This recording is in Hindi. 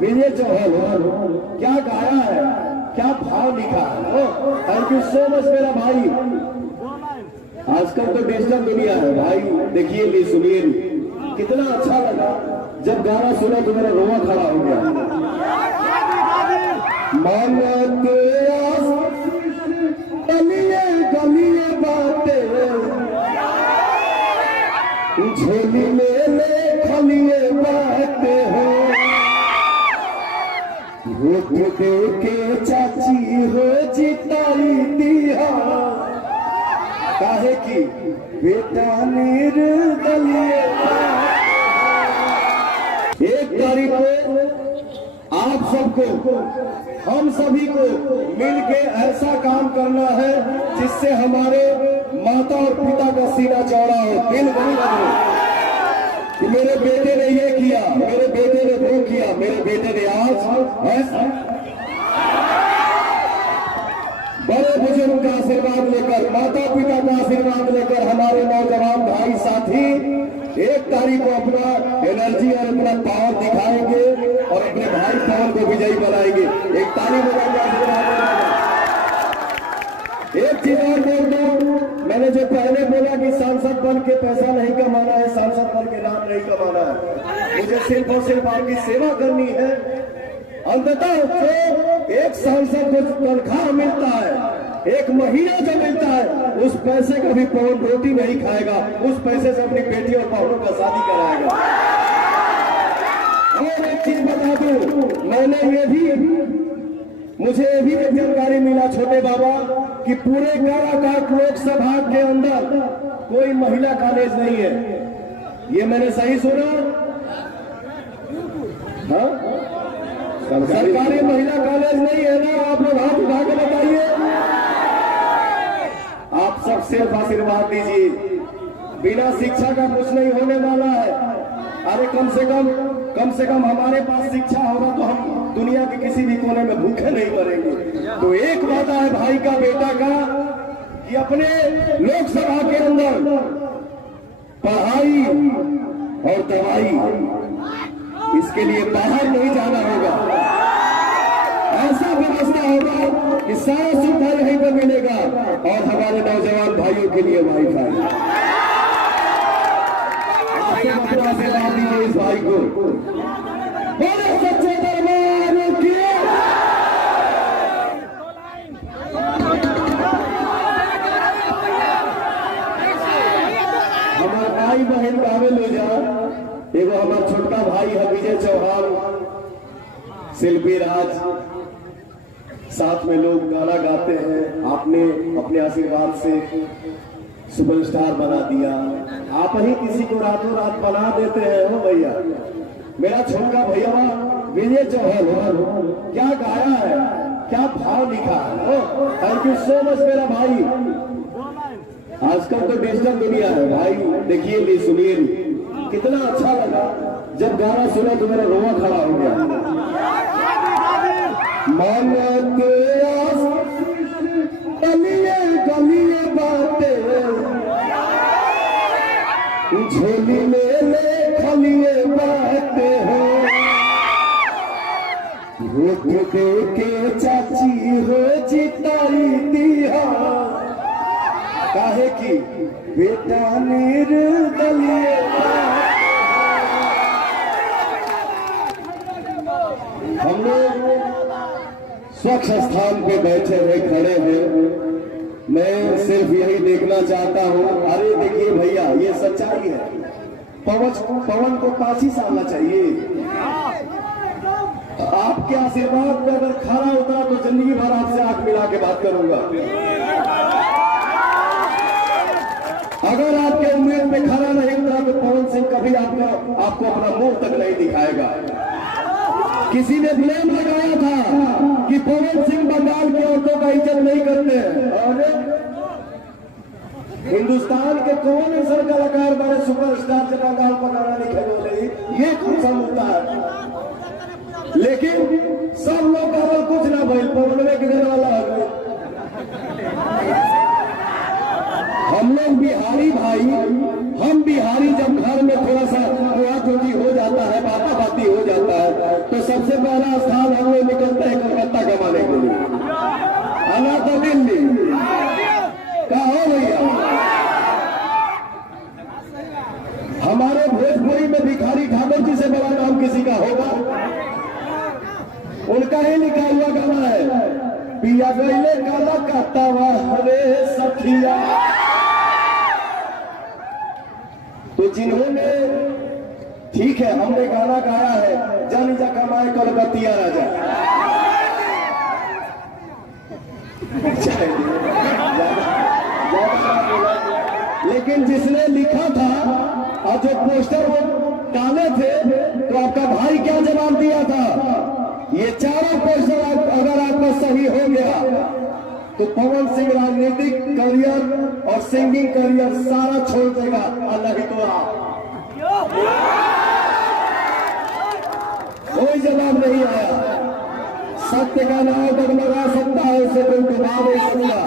विजय चौहान, क्या गाया है, क्या भाव लिखा है। थैंक यू सो मच मेरा भाई। आजकल तो डिजिटल दुनिया है भाई, देखिए ली सुनिए, कितना अच्छा लगा जब गाना सुना तो मेरा रोआ खड़ा हो गया। गलिए गलिए बातें झोली में ले खलिए बातें हो दे के चाची हो जिताई दिया काहे की बेटा निर्दलीय। एक तारीख को आप सबको, हम सभी को मिलके ऐसा काम करना है जिससे हमारे माता और पिता का सीना चौड़ा हो, दिल बनी हो कि मेरे बेटे ने ये किया, मेरे बेटे ने वो किया, मेरे बेटे ने आज बड़े बुजुर्ग का आशीर्वाद लेकर, माता पिता का आशीर्वाद लेकर हमारे नौजवान भाई साथी 1 तारीख को अपना एनर्जी और अपना पावर दिखाएंगे और अपने भाई पवन को विजयी बनाएंगे। एक तारीख एक चीज और बोल दो, मैंने जो पहले बोला कि सांसद बन के पैसा नहीं कमाना है, सांसद बन के नाम नहीं कमाना है, मुझे सिर्फ और सिर्फ आपकी सेवा करनी है। अंततः तो एक सांसद को तनख्वाह मिलता है, एक महीना जो मिलता है, उस पैसे का भी पवन रोटी नहीं खाएगा, उस पैसे से अपनी बेटी और बहनों का शादी कराएगा। और एक चीज बता दूं, मैंने ये भी, मुझे ये भी जानकारी मिला छोटे बाबा कि पूरे काराकाट लोकसभा के अंदर कोई महिला कॉलेज नहीं है। ये मैंने सही सुना? हाँ, सरकारी महिला कॉलेज नहीं है ना? आप लोग हाथ उठा के बताइए। आप सब सिर्फ आशीर्वाद दीजिए, बिना शिक्षा का कुछ नहीं होने वाला है। अरे कम से कम हमारे पास शिक्षा होगा तो हम दुनिया के किसी भी कोने में भूखे नहीं मरेंगे। तो एक वादा है भाई का, बेटा का, कि अपने लोकसभा के अंदर पढ़ाई और दवाई, इसके लिए बाहर नहीं जाना होगा। ऐसा व्यवस्था होगा कि सारा सुविधा यहीं पर मिलेगा और हमारे नौजवान भाइयों के लिए वाईफाई। आशीर्वाद दीजिए इस भाई को। बोले सच्चे दरबार की। हमारे भाई बहन गावे ले जा, एगो हमारा छोटा भाई है विजय चौहान, शिल्पी राज, साथ में लोग गाना गाते हैं। आपने अपने आशीर्वाद से सुपरस्टार बना दिया। आप ही किसी को रातों रात बना देते हैं हो भैया। मेरा छोटा भैया विजय चौहान, क्या गाया है, क्या भाव लिखा है। थैंक यू सो मच मेरा भाई। आजकल तो डिजिटल दुनिया है भाई, देखिए ली सुनिए, कितना अच्छा लगा जब गाना सुना तो मेरा रोआ खड़ा हो गया। गलिए गलिए बातें झोली में ले खलिए बातें हो दे के चाची हो जिताई दिया काहे की बेटा निर्दलीय। हम लोग स्वच्छ स्थान पे बैठे हैं, खड़े हैं। मैं सिर्फ यही देखना चाहता हूँ। अरे देखिए भैया, ये सच्चाई है। पवन को 5 साल चाहिए। आपके आशीर्वाद पे अगर खरा उतरा तो जिंदगी भर आपसे आंख मिला के बात करूंगा। अगर आपके उम्मीद पे खरा नहीं उतरा तो पवन सिंह कभी आपको अपना मुंह तक नहीं दिखाएगा। किसी ने ब्लेम लगाया था कि पवन सिंह बंगाल की औरतों का इज्जत नहीं करते हैं। और हिंदुस्तान के कौन ऐसा कलाकार बड़े सुपरस्टार से बंगाल पकाना नहीं खेलोगे, ये कौन सा मुद्दा है। लेकिन सब लोग का कुछ ना भाई, पवन के घर वाला है। हम लोग बिहारी भाई, हम बिहारी जब घर में थोड़ा सा थोड़ी हो जाता है, बाता बाती हो जाता है, तो सबसे पहला स्थान हम लोग निकलते हैं कलकत्ता कमाने के लिए, आना तो दिल्ली का हो भैया। हमारे भोजपुरी में भिखारी ठाकुर जी से बड़ा नाम किसी का होगा? उनका ही लिखा हुआ गाना है, पिया गईले काला काटावा हरे सखिया। तो जिन्होंने, ठीक है हमने गाना गाया है, जानी जा कमाए कलकतिया राजा, लेकिन जिसने लिखा था और जो पोस्टर वो डाले थे, तो आपका भाई क्या जवाब दिया था? ये चारों पोस्टर अगर आपका सही हो गया तो पवन सिंह राजनीतिक करियर और सिंगिंग करियर सारा छोड़ देगा, और नहीं तो आप। कोई जवाब नहीं आया। सत्य का नाम डगमगा सकता है, उसे कोई दबा नहीं सकता।